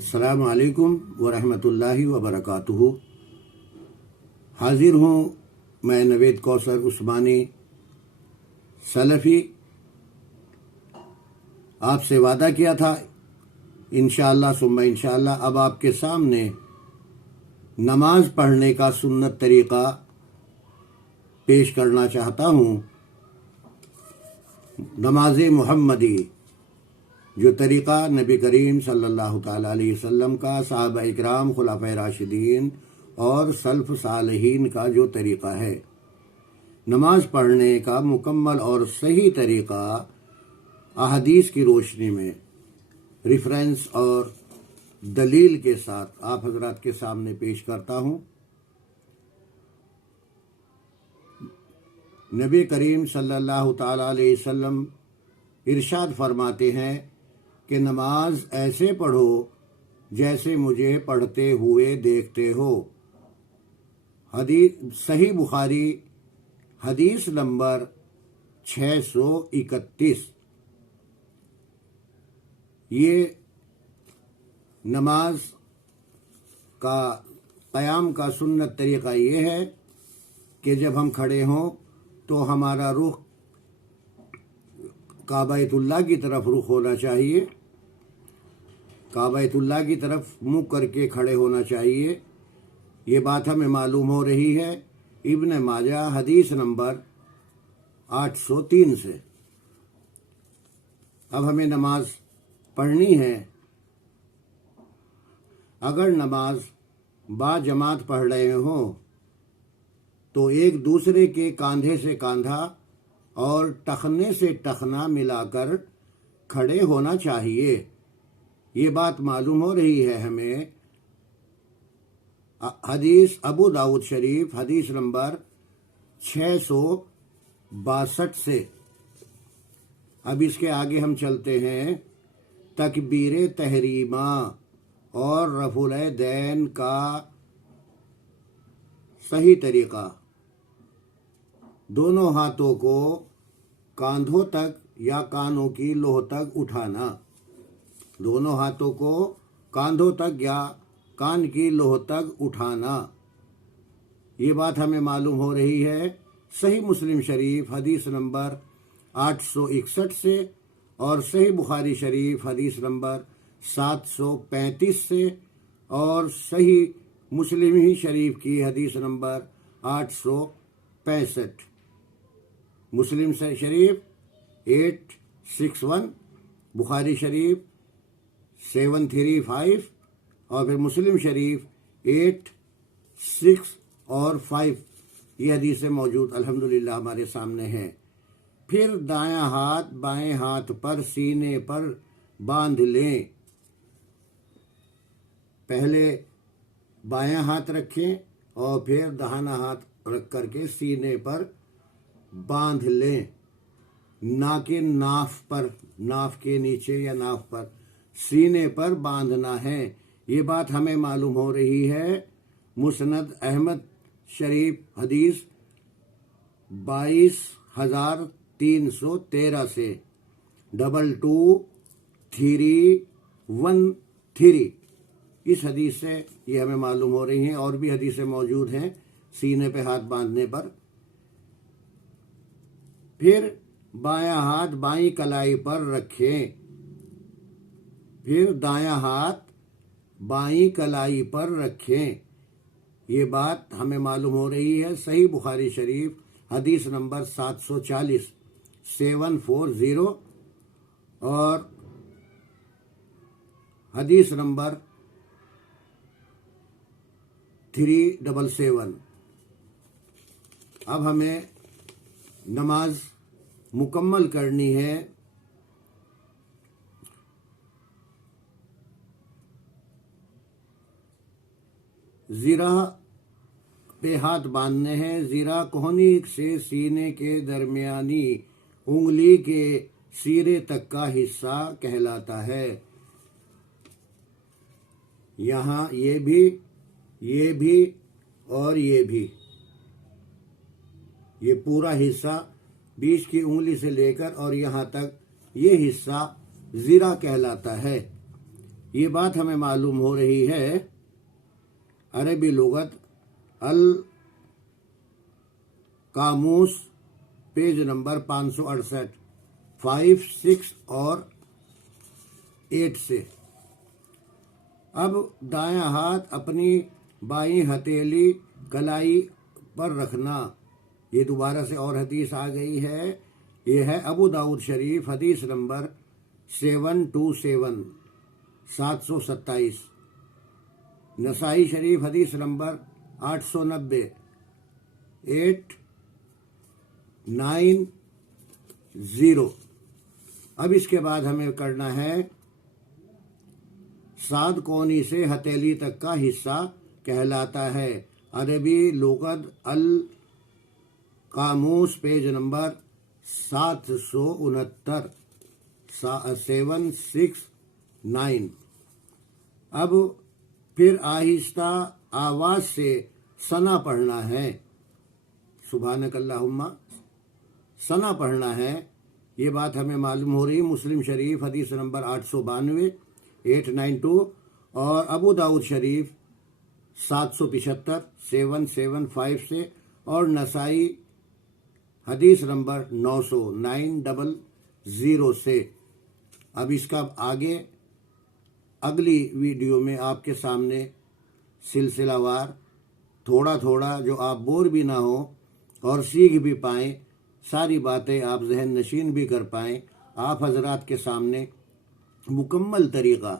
السلام علیکم ورحمۃ اللہ وبرکاتہ۔ حاضر ہوں میں نوید کوثر عثمانی سلفی۔ آپ سے وعدہ کیا تھا انشاءاللہ ثم انشاءاللہ اب آپ کے سامنے نماز پڑھنے کا سنت طریقہ پیش کرنا چاہتا ہوں۔ نماز محمدی جو طریقہ نبی کریم صلی اللہ تعالیٰ علیہ وسلم کا، صحابہ اکرام، خلفائے راشدین اور سلف صالحین کا جو طریقہ ہے، نماز پڑھنے کا مکمل اور صحیح طریقہ احادیث کی روشنی میں ریفرنس اور دلیل کے ساتھ آپ حضرات کے سامنے پیش کرتا ہوں۔ نبی کریم صلی اللہ تعالیٰ علیہ وسلم ارشاد فرماتے ہیں کہ نماز ایسے پڑھو جیسے مجھے پڑھتے ہوئے دیکھتے ہو۔ صحیح بخاری حدیث نمبر 631۔ یہ نماز کا قیام کا سنت طریقہ یہ ہے کہ جب ہم کھڑے ہوں تو ہمارا رخ کعبۃ اللہ کی طرف رخ ہونا چاہیے، کعبۃ اللہ کی طرف منہ کر کے کھڑے ہونا چاہیے۔ یہ بات ہمیں معلوم ہو رہی ہے ابن ماجہ حدیث نمبر 803 سے۔ اب ہمیں نماز پڑھنی ہے۔ اگر نماز با جماعت پڑھ رہے ہوں تو ایک دوسرے کے کاندھے سے کاندھا اور ٹخنے سے ٹخنا ملا کر کھڑے ہونا چاہیے۔ یہ بات معلوم ہو رہی ہے ہمیں حدیث ابو داؤد شریف حدیث نمبر 662 سے۔ اب اس کے آگے ہم چلتے ہیں۔ تکبیر تحریمہ اور رفع الیدین کا صحیح طریقہ، دونوں ہاتھوں کو کاندھوں تک یا کانوں کی لوہ تک اٹھانا، دونوں ہاتھوں کو کاندھوں تک یا کان کی لوہ تک اٹھانا۔ یہ بات ہمیں معلوم ہو رہی ہے صحیح مسلم شریف حدیث نمبر 861 سے اور صحیح بخاری شریف حدیث نمبر 735 سے اور صحیح مسلم ہی شریف کی حدیث نمبر 865۔ مسلم شریف 861، بخاری شریف 735 اور پھر مسلم شریف 86 اور 5۔ یہ حدیثیں موجود الحمدللہ ہمارے سامنے ہیں۔ پھر دایاں ہاتھ بائیں ہاتھ پر سینے پر باندھ لیں۔ پہلے بایاں ہاتھ رکھیں اور پھر داہنا ہاتھ رکھ کر کے سینے پر باندھ لیں، نہ کہ ناف پر، ناف کے نیچے یا ناف پر، سینے پر باندھنا ہے۔ یہ بات ہمیں معلوم ہو رہی ہے مسند احمد شریف حدیث 22313 سے 22313۔ اس حدیث سے یہ ہمیں معلوم ہو رہی ہیں، اور بھی حدیثیں موجود ہیں سینے پہ ہاتھ باندھنے پر۔ پھر بایاں ہاتھ بائیں کلائی پر رکھیں، پھر دایاں ہاتھ بائیں کلائی پر رکھیں۔ یہ بات ہمیں معلوم ہو رہی ہے صحیح بخاری شریف حدیث نمبر 740 740 اور حدیث نمبر 377۔ اب ہمیں نماز مکمل کرنی ہے۔ زیرہ پہ ہاتھ باندھنے ہیں۔ زیرہ کوہنی سے سینے کے درمیانی انگلی کے سیرے تک کا حصہ کہلاتا ہے۔ یہاں یہ بھی اور یہ بھی، یہ پورا حصہ بیچ کی انگلی سے لے کر اور یہاں تک، یہ حصہ زیرہ کہلاتا ہے۔ یہ بات ہمیں معلوم ہو رہی ہے عربی لغت القاموس پیج نمبر 568 5, 6 اور 8 سے۔ اب دایاں ہاتھ اپنی بائیں ہتھیلی کلائی پر رکھنا، یہ دوبارہ سے اور حدیث آ گئی ہے، یہ ہے ابو داؤد شریف حدیث نمبر 727 727، نسائی شریف حدیث نمبر 890 890۔ اب اس کے بعد ہمیں کرنا ہے سعد کونی سے ہتھیلی تک کا حصہ کہلاتا ہے۔ عربی لغت القاموس پیج نمبر 769 769۔ اب پھر آہستہ آواز سے ثنا پڑھنا ہے، سبحانک اللہم، ثنا پڑھنا ہے۔ یہ بات ہمیں معلوم ہو رہی مسلم شریف حدیث نمبر 892 892 اور ابو داؤد شریف 775 775 سے، اور نسائی حدیث نمبر 900 سے۔ اب اس کا آگے اگلی ویڈیو میں آپ کے سامنے سلسلہ وار تھوڑا تھوڑا، جو آپ بور بھی نہ ہو اور سیکھ بھی پائیں، ساری باتیں آپ ذہن نشین بھی کر پائیں، آپ حضرات کے سامنے مکمل طریقہ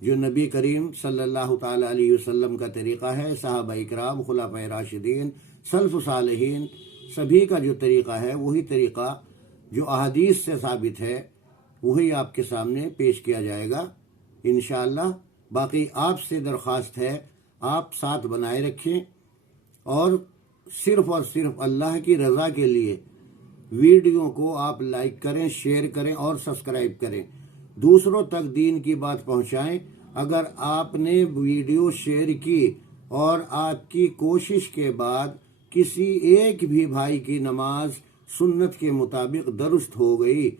جو نبی کریم صلی اللہ تعالی علیہ وسلم کا طریقہ ہے، صحابہ اکرام، خلفائے راشدین، سلف صالحین، سبھی کا جو طریقہ ہے، وہی طریقہ جو احادیث سے ثابت ہے، وہی آپ کے سامنے پیش کیا جائے گا انشاءاللہ۔ باقی آپ سے درخواست ہے آپ ساتھ بنائے رکھیں، اور صرف اللہ کی رضا کے لیے ویڈیو کو آپ لائک کریں، شیئر کریں اور سبسکرائب کریں، دوسروں تک دین کی بات پہنچائیں۔ اگر آپ نے ویڈیو شیئر کی اور آپ کی کوشش کے بعد کسی ایک بھی بھائی کی نماز سنت کے مطابق درست ہو گئی،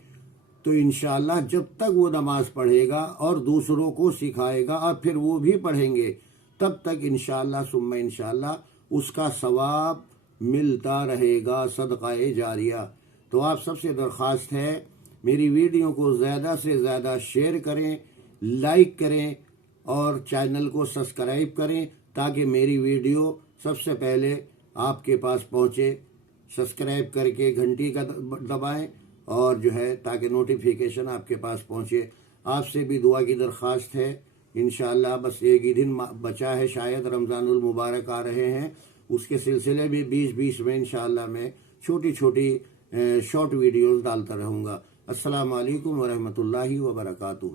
تو انشاءاللہ جب تک وہ نماز پڑھے گا اور دوسروں کو سکھائے گا اور پھر وہ بھی پڑھیں گے، تب تک انشاءاللہ ثم انشاءاللہ اس کا ثواب ملتا رہے گا، صدقہ جاریہ۔ تو آپ سب سے درخواست ہے میری ویڈیو کو زیادہ سے زیادہ شیئر کریں، لائک کریں اور چینل کو سبسکرائب کریں، تاکہ میری ویڈیو سب سے پہلے آپ کے پاس پہنچے۔ سبسکرائب کر کے گھنٹی کا دبائیں، اور جو ہے تاکہ نوٹیفیکیشن آپ کے پاس پہنچے۔ آپ سے بھی دعا کی درخواست ہے، انشاءاللہ بس ایک ہی دن بچا ہے، شاید رمضان المبارک آ رہے ہیں، اس کے سلسلے میں 20 میں انشاءاللہ میں چھوٹی شارٹ ویڈیوز ڈالتا رہوں گا۔ السلام علیکم ورحمۃ اللہ وبرکاتہ۔